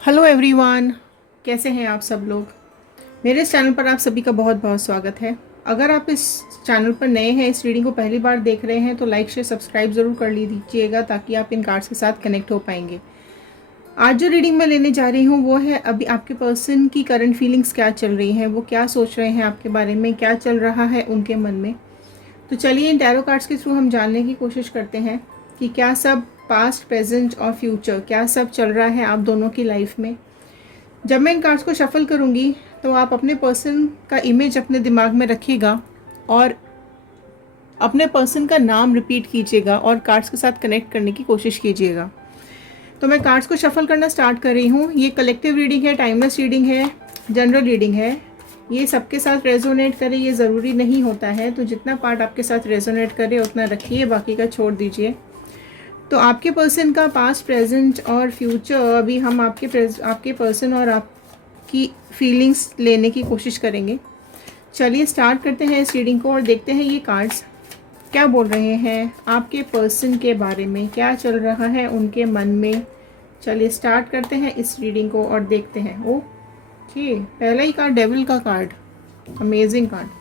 Hello everyone, कैसे हैं आप सब लोग। मेरे इस चैनल पर आप सभी का बहुत बहुत स्वागत है। अगर आप इस चैनल पर नए हैं, इस रीडिंग को पहली बार देख रहे हैं तो लाइक शेयर सब्सक्राइब ज़रूर कर लीजिएगा ताकि आप इन कार्ड्स के साथ कनेक्ट हो पाएंगे। आज जो रीडिंग मैं लेने जा रही हूँ वो है अभी आपके पर्सन की करंट फीलिंग्स क्या चल रही हैं, वो क्या सोच रहे हैं आपके बारे में, क्या चल रहा है उनके मन में। तो चलिए इन टैरो कार्ड्स के थ्रू हम जानने की कोशिश करते हैं कि क्या सब पास्ट, प्रेजेंट और फ्यूचर क्या सब चल रहा है आप दोनों की लाइफ में। जब मैं इन कार्ड्स को शफल करूंगी तो आप अपने पर्सन का इमेज अपने दिमाग में रखिएगा और अपने पर्सन का नाम रिपीट कीजिएगा और कार्ड्स के साथ कनेक्ट करने की कोशिश कीजिएगा। तो मैं कार्ड्स को शफल करना स्टार्ट कर रही हूँ। ये कलेक्टिव रीडिंग है, टाइमलेस रीडिंग है, जनरल रीडिंग है। ये सबके साथ रेजोनेट करे ये ज़रूरी नहीं होता है, तो जितना पार्ट आपके साथ रेजोनेट करे उतना रखिए, बाकी का छोड़ दीजिए। तो आपके पर्सन का पास्ट, प्रेजेंट और फ्यूचर अभी हम आपके पर्सन और आपकी फीलिंग्स लेने की कोशिश करेंगे। चलिए स्टार्ट करते हैं इस रीडिंग को और देखते हैं ये कार्ड्स क्या बोल रहे हैं आपके पर्सन के बारे में, क्या चल रहा है उनके मन में। चलिए स्टार्ट करते हैं इस रीडिंग को और देखते हैं। ओके, पहला ही कार्ड डेविल का card, amazing card.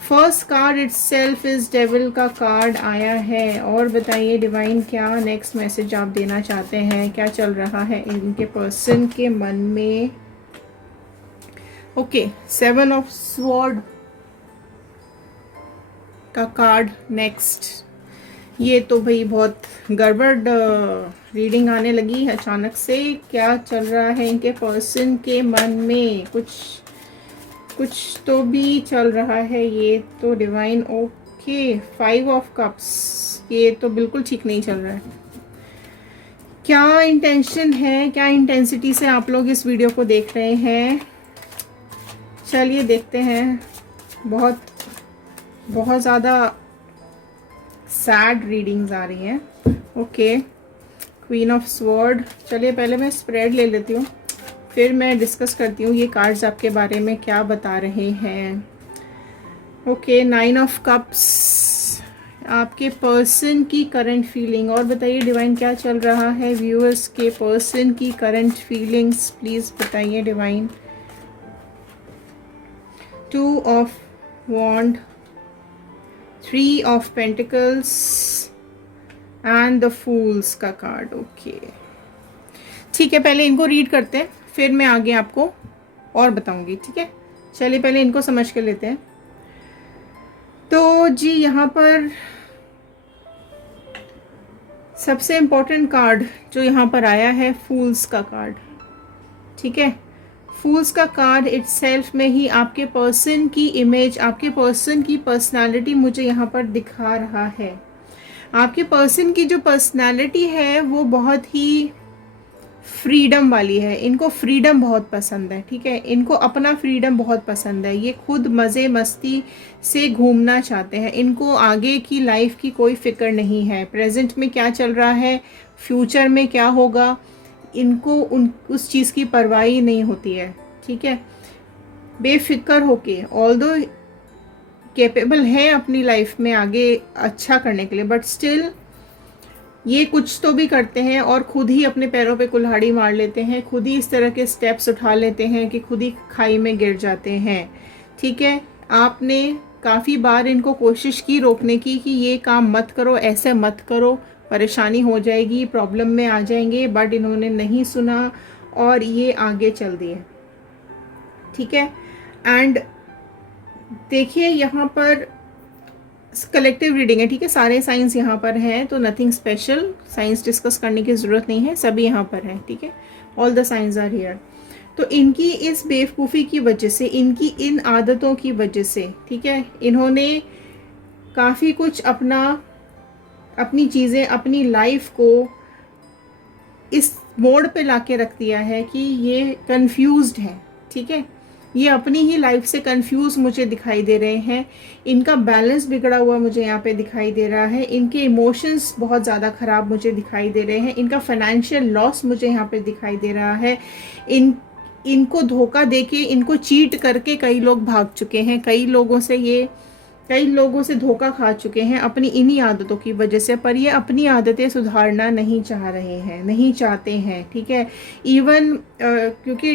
First card itself is devil का कार्ड आया है। और बताइए डिवाइन, क्या नेक्स्ट मैसेज आप देना चाहते हैं, क्या चल रहा है इनके पर्सन के मन में। ओके, 7 ऑफ स्वॉर्ड का कार्ड नेक्स्ट। ये तो भाई बहुत गड़बड़ रीडिंग आने लगी अचानक से। क्या चल रहा है इनके पर्सन के मन में, कुछ तो भी चल रहा है ये तो डिवाइन। ओके, 5 ऑफ कप्स, ये तो बिल्कुल ठीक नहीं चल रहा है। क्या इंटेंशन है, क्या इंटेंसिटी से आप लोग इस वीडियो को देख रहे हैं, चलिए देखते हैं। बहुत बहुत ज़्यादा सैड रीडिंग्स आ रही हैं। Okay, queen of sword. चलिए पहले मैं स्प्रेड ले लेती हूँ, फिर मैं डिस्कस करती हूँ ये कार्ड्स आपके बारे में क्या बता रहे हैं। ओके, 9 ऑफ कप्स, आपके पर्सन की करंट फीलिंग। और बताइए डिवाइन, क्या चल रहा है व्यूअर्स के पर्सन की करंट फीलिंग्स, प्लीज़ बताइए divine. 2 of wand, 3 of pentacles and the fools का कार्ड। ओके ठीक है, पहले इनको रीड करते हैं फिर मैं आगे आपको और बताऊंगी, ठीक है। चलिए पहले इनको समझ के लेते हैं। तो जी यहाँ पर सबसे इम्पोर्टेंट कार्ड जो यहाँ पर आया है फूल्स का कार्ड, ठीक है। फूल्स का कार्ड इटसेल्फ में ही आपके पर्सन की इमेज, आपके पर्सन की पर्सनालिटी मुझे यहाँ पर दिखा रहा है। आपके पर्सन की जो पर्सनालिटी है वो बहुत ही फ्रीडम वाली है। इनको फ्रीडम बहुत पसंद है, ठीक है। इनको अपना फ्रीडम बहुत पसंद है। ये खुद मज़े मस्ती से घूमना चाहते हैं। इनको आगे की लाइफ की कोई फिक्र नहीं है, प्रेजेंट में क्या चल रहा है, फ्यूचर में क्या होगा, इनको उस चीज़ की परवाह ही नहीं होती है, ठीक है। बेफिक्र होके, ऑल्दो कैपेबल है अपनी लाइफ में आगे अच्छा करने के लिए, बट स्टिल ये कुछ तो भी करते हैं और खुद ही अपने पैरों पे कुल्हाड़ी मार लेते हैं, खुद ही इस तरह के स्टेप्स उठा लेते हैं कि खुद ही खाई में गिर जाते हैं, ठीक है। आपने काफ़ी बार इनको कोशिश की रोकने की कि ये काम मत करो, ऐसे मत करो, परेशानी हो जाएगी, प्रॉब्लम में आ जाएंगे, बट इन्होंने नहीं सुना और ये आगे चल दिए, ठीक है। एंड देखिए यहाँ पर कलेक्टिव रीडिंग है, ठीक है। सारे साइंस यहाँ पर हैं तो नथिंग स्पेशल, साइंस डिस्कस करने की ज़रूरत नहीं है, सभी यहाँ पर हैं, ठीक है। All the science are here. तो इनकी इस बेवकूफ़ी की वजह से, इनकी इन आदतों की वजह से, ठीक है, इन्होंने काफ़ी कुछ अपनी चीज़ें, अपनी लाइफ को इस मोड़ पे लाके रख दिया है कि ये कंफ्यूज्ड है, ठीक है। ये अपनी ही लाइफ से कंफ्यूज मुझे दिखाई दे रहे हैं। इनका बैलेंस बिगड़ा हुआ मुझे यहाँ पे दिखाई दे रहा है। इनके इमोशंस बहुत ज़्यादा ख़राब मुझे दिखाई दे रहे हैं। इनका फाइनेंशियल लॉस मुझे यहाँ पे दिखाई दे रहा है। इनको धोखा देके, इनको चीट करके कई लोग भाग चुके हैं। कई लोगों से ये कई लोगों से धोखा खा चुके हैं अपनी इन्हीं आदतों की वजह से, पर ये अपनी आदतें सुधारना नहीं चाह रहे हैं, नहीं चाहते हैं, ठीक है। इवन क्योंकि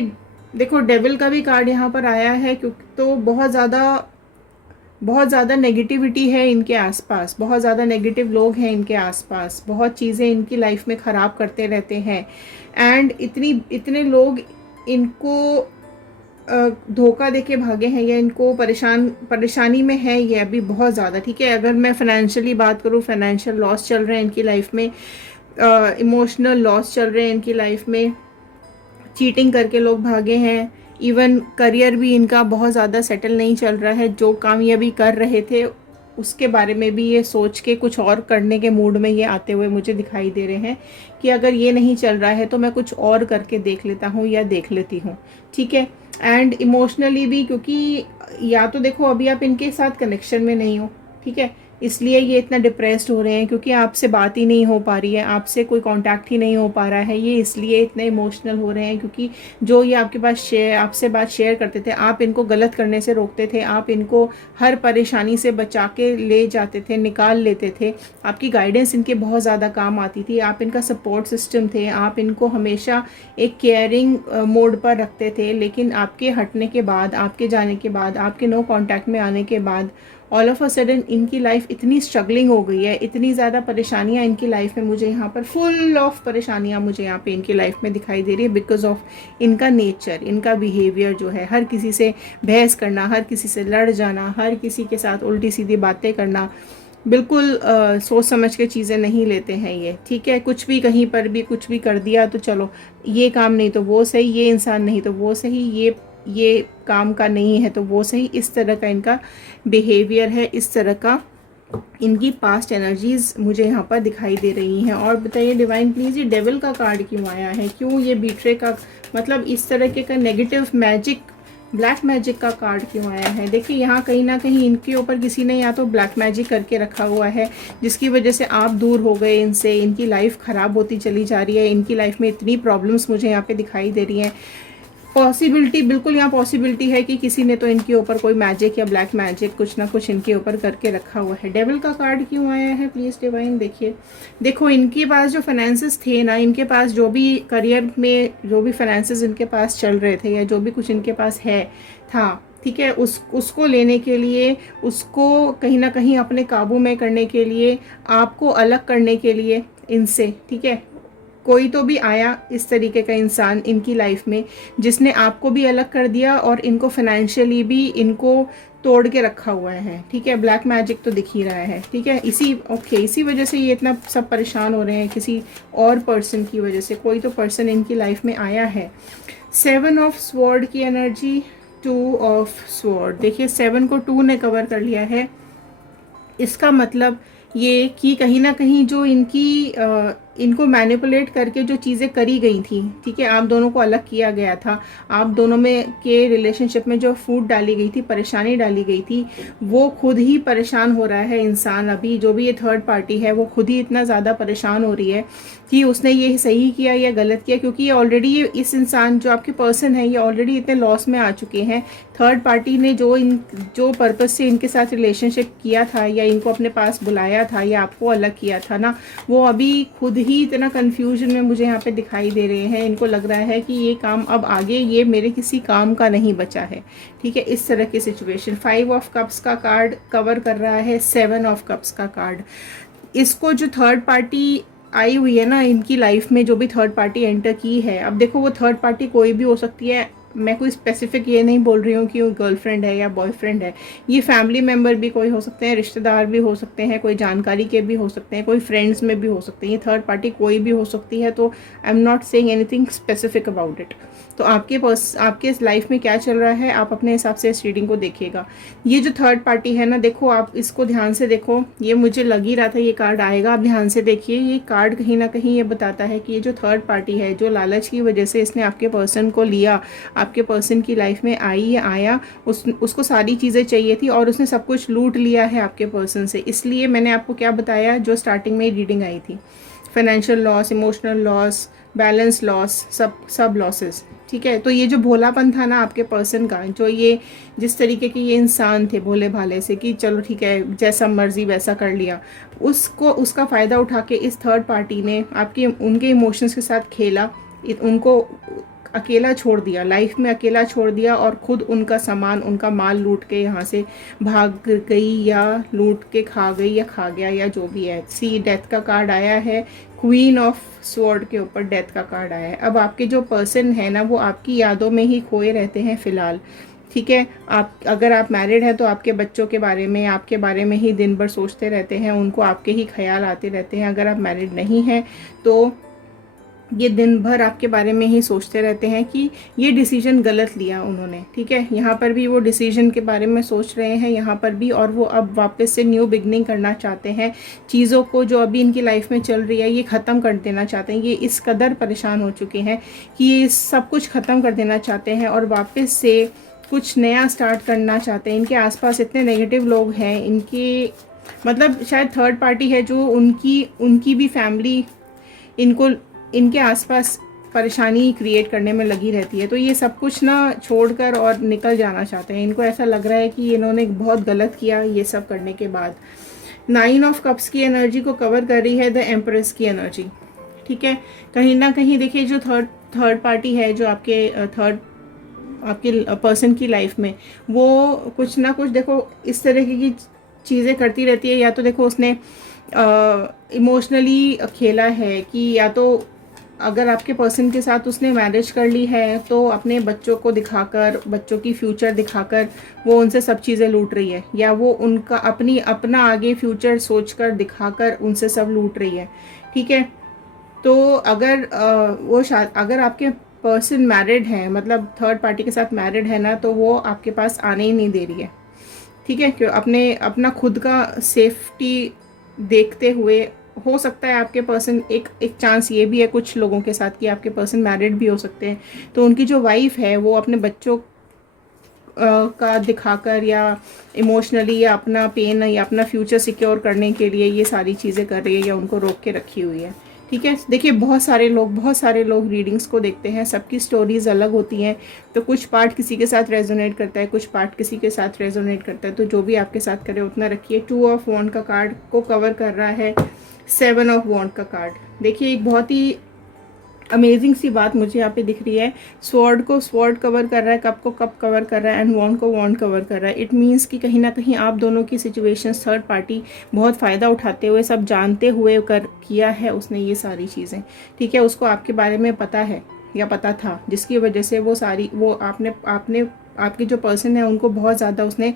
देखो डेविल का भी कार्ड यहाँ पर आया है, क्योंकि तो बहुत ज़्यादा नेगेटिविटी है इनके आसपास, बहुत ज़्यादा नेगेटिव लोग हैं इनके आसपास, बहुत चीज़ें इनकी लाइफ में ख़राब करते रहते हैं। एंड इतने लोग इनको धोखा देके भागे हैं, या इनको परेशानी में है ये अभी बहुत ज़्यादा, ठीक है। अगर मैं फाइनेंशियली बात करूँ, फाइनेंशियल लॉस चल रहे हैं इनकी लाइफ में, इमोशनल लॉस चल रहे हैं इनकी लाइफ में, चीटिंग करके लोग भागे हैं। इवन करियर भी इनका बहुत ज़्यादा सेटल नहीं चल रहा है, जो काम ये अभी कर रहे थे उसके बारे में भी ये सोच के कुछ और करने के मूड में ये आते हुए मुझे दिखाई दे रहे हैं कि अगर ये नहीं चल रहा है तो मैं कुछ और करके देख लेता हूँ या देख लेती हूँ, ठीक है। एंड इमोशनली भी, क्योंकि या तो देखो अभी आप इनके साथ कनेक्शन में नहीं हो, ठीक है, इसलिए ये इतना डिप्रेस्ड हो रहे हैं, क्योंकि आपसे बात ही नहीं हो पा रही है, आपसे कोई कांटेक्ट ही नहीं हो पा रहा है, ये इसलिए इतने इमोशनल हो रहे हैं। क्योंकि जो ये आपके पास आपसे बात शेयर करते थे, आप इनको गलत करने से रोकते थे, आप इनको हर परेशानी से बचा के ले जाते थे, निकाल लेते थे, आपकी गाइडेंस इनके बहुत ज़्यादा काम आती थी, आप इनका सपोर्ट सिस्टम थे, आप इनको हमेशा एक केयरिंग मोड पर रखते थे। लेकिन आपके हटने के बाद, आपके जाने के बाद, आपके नो कांटेक्ट में आने के बाद ऑल ऑफ अ सडन इनकी लाइफ इतनी स्ट्रगलिंग हो गई है, इतनी ज़्यादा परेशानियाँ इनकी लाइफ में, मुझे यहाँ पर फुल ऑफ परेशानियाँ मुझे यहाँ पे इनकी लाइफ में दिखाई दे रही है, बिकॉज ऑफ इनका नेचर, इनका बिहेवियर जो है, हर किसी से बहस करना, हर किसी से लड़ जाना, हर किसी के साथ उल्टी सीधी बातें करना, बिल्कुल सोच समझ के चीज़ें नहीं लेते हैं ये, ठीक है। कुछ भी कहीं पर भी कुछ भी कर दिया तो चलो ये काम नहीं तो वो सही, ये इंसान नहीं तो वो सही, ये काम का नहीं है तो वो सही, इस तरह का इनका बिहेवियर है, इस तरह का इनकी पास्ट एनर्जीज मुझे यहाँ पर दिखाई दे रही हैं। और बताइए डिवाइन प्लीज़, ये डेविल का कार्ड क्यों आया है, क्यों ये बीट्रे का, मतलब इस तरह के का नेगेटिव मैजिक, ब्लैक मैजिक का कार्ड क्यों आया है। देखिए यहाँ कहीं ना कहीं इनके ऊपर किसी ने या तो ब्लैक मैजिक करके रखा हुआ है, जिसकी वजह से आप दूर हो गए इनसे, इनकी लाइफ ख़राब होती चली जा रही है, इनकी लाइफ में इतनी प्रॉब्लम्स मुझे यहाँ पे दिखाई दे रही हैं। पॉसिबिलिटी, बिल्कुल यहाँ पॉसिबिलिटी है कि किसी ने तो इनके ऊपर कोई मैजिक या ब्लैक मैजिक कुछ ना कुछ इनके ऊपर करके रखा हुआ है। डेविल का कार्ड क्यों आया है प्लीज़ डिवाइन। देखिए देखो इनके पास जो फाइनेंसेस थे ना, इनके पास जो भी करियर में जो भी फाइनेंसेस इनके पास चल रहे थे, या जो भी कुछ इनके पास था, ठीक है, उसको लेने के लिए, उसको कहीं ना कहीं अपने काबू में करने के लिए, आपको अलग करने के लिए इनसे, ठीक है, कोई तो भी आया इस तरीके का इंसान इनकी लाइफ में, जिसने आपको भी अलग कर दिया और इनको फाइनेंशियली भी इनको तोड़ के रखा हुआ है, ठीक है। ब्लैक मैजिक तो दिख ही रहा है, ठीक है। इसी वजह से ये इतना सब परेशान हो रहे हैं, किसी और पर्सन की वजह से, कोई तो पर्सन इनकी लाइफ में आया है। 7 ऑफ स्वॉर्ड की एनर्जी, 2 ऑफ स्वॉर्ड, देखिए 7 को 2 ने कवर कर लिया है। इसका मतलब ये कि कहीं ना कहीं जो इनको मैनिपुलेट करके जो चीज़ें करी गई थी, ठीक है, आप दोनों को अलग किया गया था, आप दोनों में के रिलेशनशिप में जो फूट डाली गई थी, परेशानी डाली गई थी, वो खुद ही परेशान हो रहा है इंसान। अभी जो भी ये थर्ड पार्टी है वो खुद ही इतना ज़्यादा परेशान हो रही है कि उसने ये सही किया या गलत किया, क्योंकि ये ऑलरेडी, इस इंसान जो आपके पर्सन है, ये ऑलरेडी इतने लॉस में आ चुके हैं। थर्ड पार्टी ने जो पर्पस से इनके साथ रिलेशनशिप किया था, या इनको अपने पास बुलाया था, या आपको अलग किया था ना, वो अभी खुद ही इतना कंफ्यूजन में मुझे यहाँ पे दिखाई दे रहे हैं। इनको लग रहा है कि ये काम अब आगे ये मेरे किसी काम का नहीं बचा है, ठीक है, इस तरह की सिचुएशन। 5 ऑफ कप्स का कार्ड कवर कर रहा है 7 ऑफ कप्स का कार्ड। इसको जो थर्ड पार्टी आई हुई है ना इनकी लाइफ में, जो भी थर्ड पार्टी एंटर की है, अब देखो वो थर्ड पार्टी कोई भी हो सकती है, मैं कोई स्पेसिफिक ये नहीं बोल रही हूँ कि वो गर्लफ्रेंड है या बॉयफ्रेंड है, ये फैमिली मेम्बर भी कोई हो सकते हैं, रिश्तेदार भी हो सकते हैं, कोई जानकारी के भी हो सकते हैं, कोई फ्रेंड्स में भी हो सकते हैं, ये थर्ड पार्टी कोई भी हो सकती है। तो I am not saying anything specific about it. तो आपके लाइफ में क्या चल रहा है, आप अपने हिसाब से इस रीडिंग को देखिएगा। ये जो थर्ड पार्टी है ना, देखो आप इसको ध्यान से देखो, ये मुझे लग ही रहा था ये कार्ड आएगा, आप ध्यान से देखिए। ये कार्ड कहीं ना कहीं ये बताता है कि ये जो थर्ड पार्टी है, जो लालच की वजह से इसने आपके पर्सन को लिया, आपके पर्सन की लाइफ में आई या आया, उसको सारी चीज़ें चाहिए थी और उसने सब कुछ लूट लिया है आपके पर्सन से। इसलिए मैंने आपको क्या बताया, जो स्टार्टिंग में रीडिंग आई थी, financial loss, emotional loss, balance loss, सब लॉसेस। ठीक है, तो ये जो भोलापन था ना आपके पर्सन का, जो ये जिस तरीके के ये इंसान थे भोले भाले से कि चलो ठीक है जैसा मर्जी वैसा कर लिया, उसको उसका फ़ायदा उठा के इस थर्ड पार्टी ने आपके उनके इमोशंस के साथ खेला, उनको अकेला छोड़ दिया, लाइफ में अकेला छोड़ दिया, और खुद उनका सामान उनका माल लूट के यहाँ से भाग गई, या लूट के खा गई, या खा गया, या जो भी है। सी डेथ का कार्ड आया है, क्वीन ऑफ स्वॉर्ड के ऊपर डेथ का कार्ड आया है। अब आपके जो पर्सन है ना वो आपकी यादों में ही खोए रहते हैं फ़िलहाल। ठीक है, आप अगर आप मैरिड हैं तो आपके बच्चों के बारे में, आपके बारे में ही दिन भर सोचते रहते हैं, उनको आपके ही ख्याल आते रहते हैं। अगर आप मैरिड नहीं हैं तो ये दिन भर आपके बारे में ही सोचते रहते हैं कि ये डिसीजन गलत लिया उन्होंने। ठीक है, यहाँ पर भी वो डिसीजन के बारे में सोच रहे हैं, यहाँ पर भी, और वो अब वापस से न्यू बिगनिंग करना चाहते हैं। चीज़ों को जो अभी इनकी लाइफ में चल रही है ये ख़त्म कर देना चाहते हैं। ये इस कदर परेशान हो चुके हैं कि ये सब कुछ ख़त्म कर देना चाहते हैं और वापस से कुछ नया स्टार्ट करना चाहते हैं। इनके आसपास इतने नेगेटिव लोग हैं, इनके मतलब शायद थर्ड पार्टी है जो उनकी भी फैमिली इनको इनके आसपास परेशानी क्रिएट करने में लगी रहती है। तो ये सब कुछ ना छोड़कर और निकल जाना चाहते हैं। इनको ऐसा लग रहा है कि इन्होंने बहुत गलत किया ये सब करने के बाद। 9 ऑफ कप्स की एनर्जी को कवर कर रही है द एम्प्रेस की एनर्जी। ठीक है, कहीं ना कहीं देखिए जो थर्ड पार्टी है जो आपके पर्सन की लाइफ में, वो कुछ ना कुछ देखो इस तरह की चीज़ें करती रहती है। या तो देखो उसने इमोशनली खेला है कि या तो अगर आपके पर्सन के साथ उसने मैरिज कर ली है तो अपने बच्चों को दिखाकर, बच्चों की फ्यूचर दिखाकर वो उनसे सब चीज़ें लूट रही है, या वो उनका अपना आगे फ्यूचर सोचकर दिखाकर उनसे सब लूट रही है। ठीक है, तो अगर अगर आपके पर्सन मैरिड है, मतलब थर्ड पार्टी के साथ मैरिड है ना, तो वो आपके पास आने ही नहीं दे रही है। ठीक है, क्यों अपना खुद का सेफ्टी देखते हुए, हो सकता है आपके पर्सन एक चांस ये भी है कुछ लोगों के साथ कि आपके पर्सन मैरिड भी हो सकते हैं, तो उनकी जो वाइफ है वो अपने बच्चों का दिखाकर या इमोशनली या अपना पेन या अपना फ्यूचर सिक्योर करने के लिए ये सारी चीज़ें कर रही है या उनको रोक के रखी हुई है। ठीक है, देखिए बहुत सारे लोग रीडिंग्स को देखते हैं, सबकी स्टोरीज अलग होती हैं, तो कुछ पार्ट किसी के साथ रेजोनेट करता है, कुछ पार्ट किसी के साथ रेजोनेट करता है, तो जो भी आपके साथ करे उतना रखिए। 2 ऑफ वॉन्ड का कार्ड को कवर कर रहा है 7 ऑफ वॉन्ड का कार्ड। देखिए एक बहुत ही अमेजिंग सी बात मुझे यहाँ पे दिख रही है, स्वॉर्ड को स्वॉर्ड कवर कर रहा है, कप को कप कवर कर रहा है, एंड वॉन्ड को वॉन्ड कवर कर रहा है। इट मीन्स कि कहीं ना कहीं आप दोनों की सिचुएशंस थर्ड पार्टी बहुत फ़ायदा उठाते हुए, सब जानते हुए किया है उसने ये सारी चीज़ें। ठीक है, उसको आपके बारे में पता है या पता था, जिसकी वजह से आपके जो पर्सन है उनको बहुत ज़्यादा उसने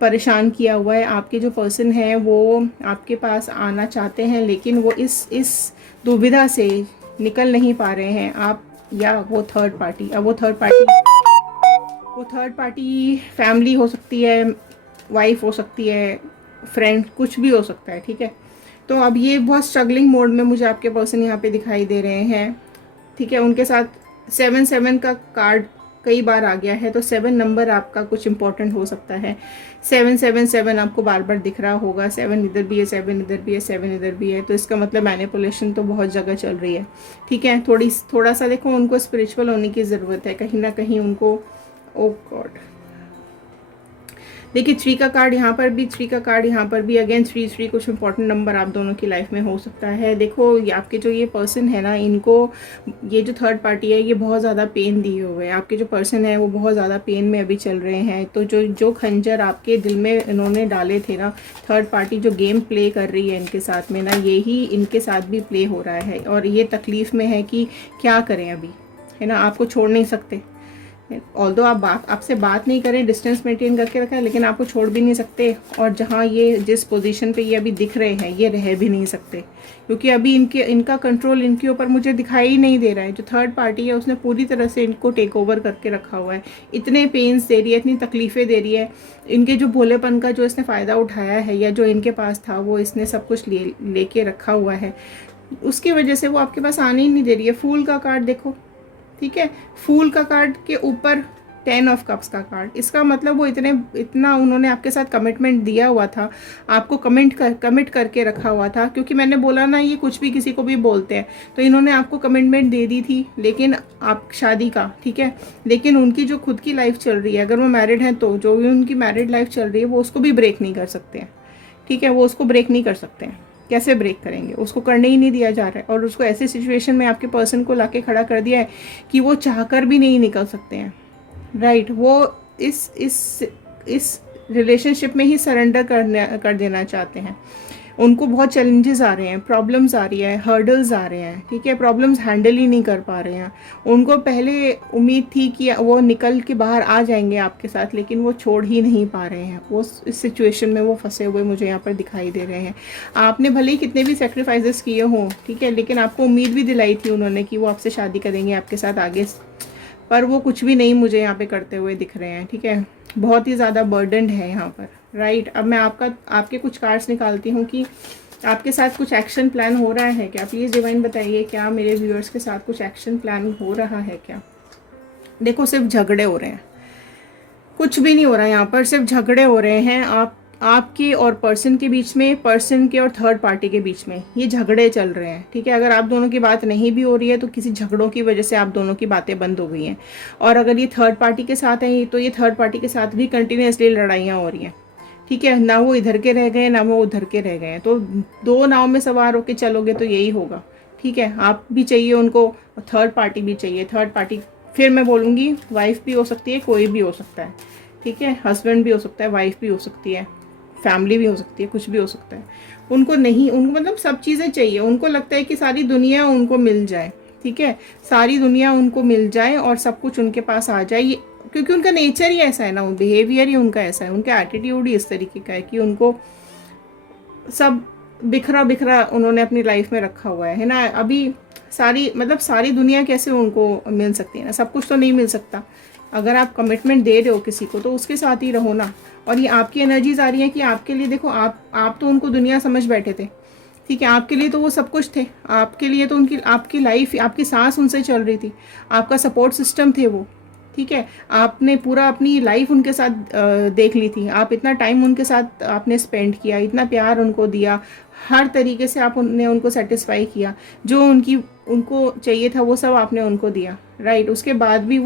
परेशान किया हुआ है। आपके जो पर्सन है वो आपके पास आना चाहते हैं, लेकिन वो इस दुविधा से निकल नहीं पा रहे हैं, आप या वो थर्ड पार्टी। अब वो थर्ड पार्टी फैमिली हो सकती है, वाइफ हो सकती है, फ्रेंड, कुछ भी हो सकता है। ठीक है, तो अब ये बहुत स्ट्रगलिंग मोड में मुझे आपके पर्सन यहाँ पे दिखाई दे रहे हैं। ठीक है, उनके साथ 7 का कार्ड कई बार आ गया है, तो 7 नंबर आपका कुछ इंपॉर्टेंट हो सकता है। 7 आपको बार बार दिख रहा होगा, 7 इधर भी है, 7 इधर भी है, 7 इधर भी है, तो इसका मतलब मैनिपुलेशन तो बहुत जगह चल रही है। ठीक है, थोड़ा सा देखो उनको स्पिरिचुअल होने की ज़रूरत है कहीं ना कहीं उनको। ओ गॉड, देखिए 3 का कार्ड यहाँ पर भी, 3 का कार्ड यहाँ पर भी, अगेन 3 कुछ इंपॉर्टेंट नंबर आप दोनों की लाइफ में हो सकता है। देखो ये आपके जो ये पर्सन है ना, इनको ये जो थर्ड पार्टी है ये बहुत ज़्यादा पेन दिए हुए हैं। आपके जो पर्सन है वो बहुत ज़्यादा पेन में अभी चल रहे हैं। तो जो खंजर आपके दिल में इन्होंने डाले थे ना, थर्ड पार्टी जो गेम प्ले कर रही है इनके साथ में ना, यही इनके साथ भी प्ले हो रहा है, और ये तकलीफ़ में है कि क्या करें अभी, है ना। आपको छोड़ नहीं सकते, ऑल्दो आपसे बात नहीं करें, डिस्टेंस मेंटेन करके रखा है, लेकिन आपको छोड़ भी नहीं सकते। और जहाँ ये जिस पोजीशन पे ये अभी दिख रहे हैं ये रह भी नहीं सकते, क्योंकि अभी इनका कंट्रोल इनके ऊपर मुझे दिखाई ही नहीं दे रहा है। जो थर्ड पार्टी है उसने पूरी तरह से इनको टेक ओवर करके रखा हुआ है, इतने पेन्स दे रही है, इतनी तकलीफ़ें दे रही है। इनके जो भोलेपन का जो इसने फ़ायदा उठाया है, या जो इनके पास था वो इसने सब कुछ लेके रखा हुआ है, उसकी वजह से वो आपके पास आने ही नहीं दे रही है। फूल का कार्ड देखो, ठीक है, फूल का कार्ड के ऊपर 10 ऑफ कप्स का कार्ड, इसका मतलब वो इतना उन्होंने आपके साथ कमिटमेंट दिया हुआ था, आपको कमिट करके रखा हुआ था, क्योंकि मैंने बोला ना ये कुछ भी किसी को भी बोलते हैं, तो इन्होंने आपको कमिटमेंट दे दी थी, लेकिन आप शादी का, ठीक है, लेकिन उनकी जो खुद की लाइफ चल रही है, अगर वो मैरिड हैं तो जो भी उनकी मैरिड लाइफ चल रही है वो उसको भी ब्रेक नहीं कर सकते हैं, ठीक है, वो उसको ब्रेक नहीं कर सकते हैं। कैसे ब्रेक करेंगे, उसको करने ही नहीं दिया जा रहा है, और उसको ऐसी सिचुएशन में आपके पर्सन को लाके खड़ा कर दिया है कि वो चाहकर भी नहीं निकल सकते हैं, राइट। वो इस रिलेशनशिप में ही सरेंडर कर देना चाहते हैं। उनको बहुत चैलेंजेस आ रहे हैं, प्रॉब्लम्स आ रही है, हर्डल्स आ रहे हैं, ठीक है, प्रॉब्लम्स हैंडल ही नहीं कर पा रहे हैं। उनको पहले उम्मीद थी कि वो निकल के बाहर आ जाएंगे आपके साथ, लेकिन वो छोड़ ही नहीं पा रहे हैं, वो इस सिचुएशन में वो फंसे हुए मुझे यहाँ पर दिखाई दे रहे हैं। आपने भले ही कितने भी सेक्रीफाइसेस किए हों, ठीक है, लेकिन आपको उम्मीद भी दिलाई थी उन्होंने कि वो आपसे शादी करेंगे आपके साथ आगे, पर वो कुछ भी नहीं मुझे यहाँ पे करते हुए दिख रहे हैं, ठीक है, बहुत ही ज़्यादा बर्डनड है यहाँ पर, राइट। अब मैं आपके कुछ कार्ड्स निकालती हूँ कि आपके साथ कुछ एक्शन प्लान हो रहा है क्या। प्लीज़ डिवाइन बताइए, क्या मेरे व्यूअर्स के साथ कुछ एक्शन प्लान हो रहा है क्या। देखो सिर्फ झगड़े हो रहे हैं, कुछ भी नहीं हो रहा है यहाँ पर, सिर्फ झगड़े हो रहे हैं आपके और पर्सन के बीच में, पर्सन के और थर्ड पार्टी के बीच में ये झगड़े चल रहे हैं, ठीक है। अगर आप दोनों की बात नहीं भी हो रही है तो किसी झगड़ों की वजह से आप दोनों की बातें बंद हो गई हैं, और अगर ये थर्ड पार्टी के साथ हैं तो ये थर्ड पार्टी के साथ भी कंटिन्यूसली लड़ाइयाँ हो रही हैं, ठीक है, ना वो इधर के रह गए ना वो उधर के रह गए, तो दो नाव में सवार होके चलोगे तो यही होगा, ठीक है। आप भी चाहिए उनको, थर्ड पार्टी भी चाहिए। थर्ड पार्टी फिर मैं बोलूँगी वाइफ भी हो सकती है, कोई भी हो सकता है, ठीक है, हस्बैंड भी हो सकता है, वाइफ भी हो सकती है, फैमिली भी हो सकती है, कुछ भी हो सकता है। उनको मतलब सब चीज़ें चाहिए, उनको लगता है कि सारी दुनिया उनको मिल जाए, ठीक है, सारी दुनिया उनको मिल जाए और सब कुछ उनके पास आ जाए, क्योंकि उनका नेचर ही ऐसा है ना, बिहेवियर ही उनका ऐसा है, उनका एटीट्यूड ही इस तरीके का है कि उनको सब बिखरा बिखरा उन्होंने अपनी लाइफ में रखा हुआ है ना। अभी सारी दुनिया कैसे उनको मिल सकती है ना, सब कुछ तो नहीं मिल सकता। अगर आप कमिटमेंट दे रहे हो किसी को तो उसके साथ ही रहो ना। और ये आपकी एनर्जीज आ रही है कि आपके लिए, देखो आप तो उनको दुनिया समझ बैठे थे, ठीक है, आपके लिए तो वो सब कुछ थे, आपके लिए तो आपकी लाइफ, आपकी सांस उनसे चल रही थी, आपका सपोर्ट सिस्टम थे वो, ठीक है। आपने पूरा अपनी लाइफ उनके साथ देख ली थी, आप इतना टाइम उनके साथ आपने स्पेंड किया, इतना प्यार उनको दिया, हर तरीके से आपने उनको सेटिस्फाई किया, जो उनको चाहिए था वो सब आपने उनको दिया, राइट। उसके बाद भी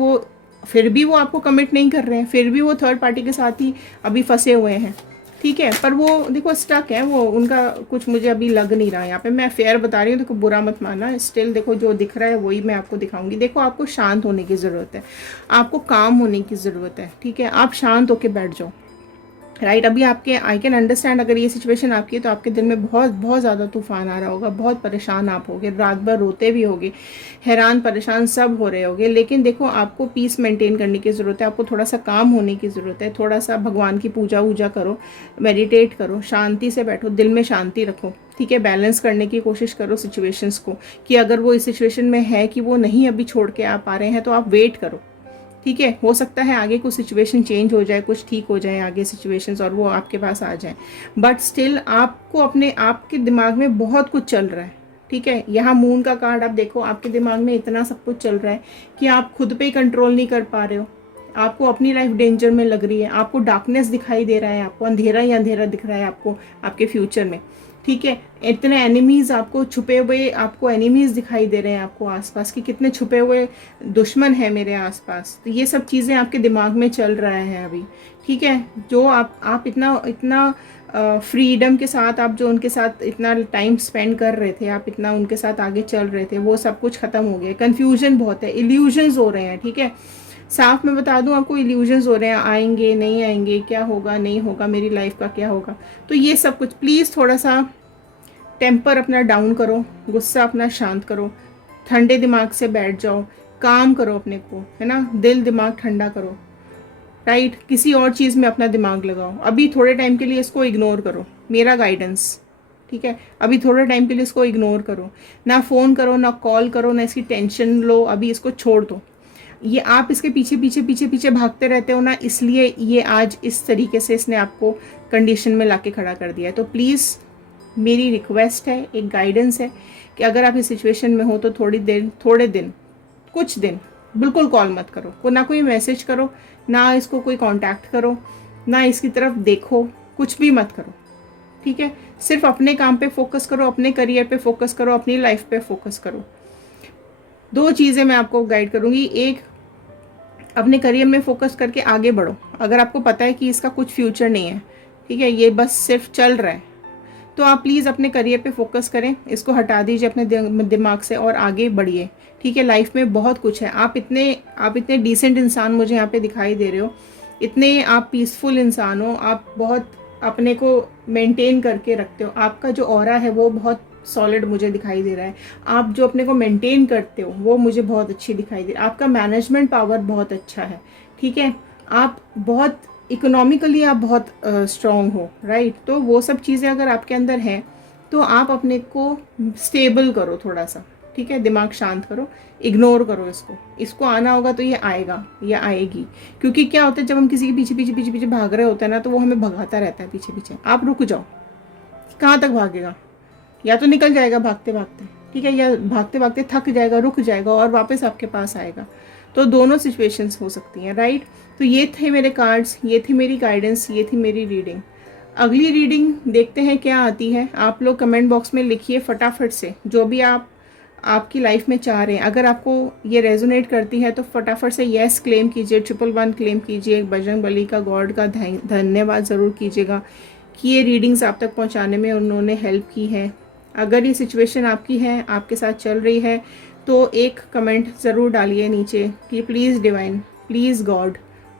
फिर भी वो आपको कमिट नहीं कर रहे हैं, फिर भी वो थर्ड पार्टी के साथ ही अभी फंसे हुए हैं, ठीक है। पर वो देखो स्टक है, वो उनका कुछ मुझे अभी लग नहीं रहा है यहाँ पे, मैं फेयर बता रही हूँ, देखो बुरा मत मानना। स्टिल देखो जो दिख रहा है वही मैं आपको दिखाऊंगी। देखो आपको शांत होने की ज़रूरत है, आपको काम होने की ज़रूरत है, ठीक है, आप शांत होके बैठ जाओ, राइट। अभी आपके आई कैन अंडरस्टैंड, अगर ये सिचुएशन आपकी है तो आपके दिल में बहुत बहुत ज़्यादा तूफान आ रहा होगा, बहुत परेशान आप होगे, रात भर रोते भी होगे, हैरान परेशान सब हो रहे होगे। लेकिन देखो आपको पीस मेंटेन करने की ज़रूरत है, आपको थोड़ा सा काम होने की ज़रूरत है, थोड़ा सा भगवान की पूजा वूजा करो, मेडिटेट करो, शांति से बैठो, दिल में शांति रखो, ठीक है। बैलेंस करने की कोशिश करो सिचुएशंस को, कि अगर वो इस सिचुएशन में है कि वो नहीं अभी छोड़ के आ पा रहे हैं तो आप वेट करो, ठीक है। हो सकता है आगे कुछ सिचुएशन चेंज हो जाए, कुछ ठीक हो जाए आगे सिचुएशंस और वो आपके पास आ जाए, बट स्टिल आपको आपके दिमाग में बहुत कुछ चल रहा है, ठीक है। यहाँ मून का कार्ड आप देखो, आपके दिमाग में इतना सब कुछ चल रहा है कि आप खुद पे ही कंट्रोल नहीं कर पा रहे हो, आपको अपनी लाइफ डेंजर में लग रही है, आपको डार्कनेस दिखाई दे रहा है, आपको अंधेरा ही अंधेरा दिख रहा है आपको आपके फ्यूचर में, ठीक है। इतने एनिमीज आपको छुपे हुए, आपको एनिमीज दिखाई दे रहे हैं आपको आसपास, कि कितने छुपे हुए दुश्मन है मेरे आसपास। तो ये सब चीज़ें आपके दिमाग में चल रहा है अभी, ठीक है। जो आप इतना फ्रीडम के साथ, आप जो उनके साथ इतना टाइम स्पेंड कर रहे थे, आप इतना उनके साथ आगे चल रहे थे, वो सब कुछ खत्म हो गया। कन्फ्यूजन बहुत है, इल्यूजन्स हो रहे हैं, ठीक है। साफ मैं बता दूं आपको, इल्यूजन्स हो रहे हैं, आएंगे नहीं आएंगे, क्या होगा नहीं होगा, मेरी लाइफ का क्या होगा। तो ये सब कुछ प्लीज़ थोड़ा सा टेम्पर अपना डाउन करो, गुस्सा अपना शांत करो, ठंडे दिमाग से बैठ जाओ, काम करो अपने को, है ना, दिल दिमाग ठंडा करो, राइट। किसी और चीज़ में अपना दिमाग लगाओ, अभी थोड़े टाइम के लिए इसको इग्नोर करो, मेरा गाइडेंस, ठीक है। अभी थोड़े टाइम के लिए इसको इग्नोर करो, ना फ़ोन करो, ना कॉल करो, ना इसकी टेंशन लो, अभी इसको छोड़ दो। ये आप इसके पीछे पीछे पीछे पीछे भागते रहते हो ना, इसलिए ये आज इस तरीके से इसने आपको कंडीशन में लाके खड़ा कर दिया है। तो प्लीज़ मेरी रिक्वेस्ट है, एक गाइडेंस है कि अगर आप इस सिचुएशन में हो तो थोड़े दिन, कुछ दिन बिल्कुल कॉल मत करो, ना कोई मैसेज करो, ना इसको कोई कांटेक्ट करो, ना इसकी तरफ देखो, कुछ भी मत करो, ठीक है। सिर्फ अपने काम पे फोकस करो, अपने करियर पे फोकस करो, अपनी लाइफ पे फोकस करो। 2 चीज़ें मैं आपको गाइड करूँगी। एक, अपने करियर में फोकस करके आगे बढ़ो। अगर आपको पता है कि इसका कुछ फ्यूचर नहीं है, ठीक है, ये बस सिर्फ चल रहा है, तो आप प्लीज़ अपने करियर पे फोकस करें, इसको हटा दीजिए अपने दिमाग से और आगे बढ़िए, ठीक है। लाइफ में बहुत कुछ है। आप इतने डिसेंट इंसान मुझे यहाँ पे दिखाई दे रहे हो, इतने आप पीसफुल इंसान हो, आप बहुत अपने को मेंटेन करके रखते हो, आपका जो ऑरा है वो बहुत सॉलिड मुझे दिखाई दे रहा है। आप जो अपने को मेंटेन करते हो वो मुझे बहुत अच्छी दिखाई दे रही है। आपका मैनेजमेंट पावर बहुत अच्छा है, ठीक है। आप बहुत इकोनॉमिकली आप बहुत स्ट्रांग हो, राइट। तो वो सब चीज़ें अगर आपके अंदर हैं तो आप अपने को स्टेबल करो थोड़ा सा, ठीक है। दिमाग शांत करो, इग्नोर करो इसको आना होगा तो ये आएगा या आएगी। क्योंकि क्या होता है, जब हम किसी के पीछे पीछे पीछे पीछे भाग रहे होते हैं ना, तो वो हमें भगाता रहता है पीछे पीछे। आप रुक जाओ, कहाँ तक भागेगा, या तो निकल जाएगा भागते भागते, ठीक है, या भागते भागते थक जाएगा, रुक जाएगा और वापस आपके पास आएगा। तो दोनों सिचुएशंस हो सकती हैं, राइट। तो ये थे मेरे कार्ड्स, ये थी मेरी गाइडेंस, ये थी मेरी रीडिंग। अगली रीडिंग देखते हैं क्या आती है। आप लोग कमेंट बॉक्स में लिखिए फटाफट से जो भी आप आपकी लाइफ में चाह रहे हैं। अगर आपको ये रेजोनेट करती है तो फटाफट से येस क्लेम कीजिए, 111 क्लेम कीजिए, बजरंग बली का, गॉड का धन्यवाद ज़रूर कीजिएगा कि ये रीडिंग्स आप तक पहुंचाने में उन्होंने हेल्प की है। अगर ये सिचुएशन आपकी है, आपके साथ चल रही है, तो एक कमेंट ज़रूर डालिए नीचे कि प्लीज़ डिवाइन, प्लीज़ गॉड,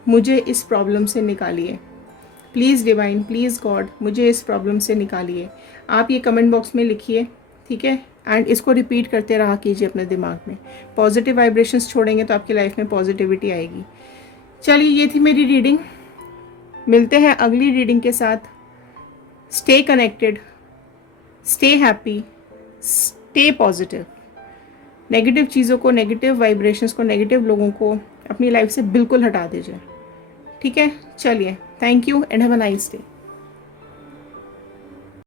मुझे इस प्रॉब्लम से निकालिए। प्लीज़ डिवाइन, प्लीज़ गॉड, मुझे इस प्रॉब्लम से निकालिए। आप ये कमेंट बॉक्स में लिखिए, ठीक है। एंड इसको रिपीट करते रहा कीजिए अपने दिमाग में। पॉजिटिव वाइब्रेशंस छोड़ेंगे तो आपकी लाइफ में पॉजिटिविटी आएगी। चलिए, ये थी मेरी रीडिंग। मिलते हैं अगली रीडिंग के साथ। Stay connected, stay happy, stay positive. Negative चीज़ों को, नेगेटिव वाइब्रेशंस को, नेगेटिव लोगों को अपनी लाइफ से बिल्कुल हटा दीजिए, ठीक है। चलिए, thank you and have a nice day.